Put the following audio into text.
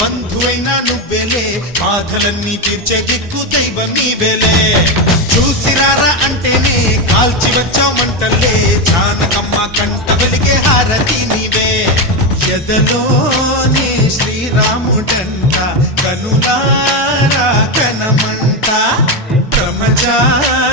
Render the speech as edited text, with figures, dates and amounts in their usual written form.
బంధువైనా నువ్వేలే బాధలన్నీ తీర్చే దిక్కు దైవం నీవేలే చూసిరారా అంటేనే కాల్చి వచ్చామంటలే జానకమ్మ కంట వెలిగే హారతి నీవే ఎదలోనే శ్రీరాముడంట కనులారా కనమంట బ్రహ్మచారి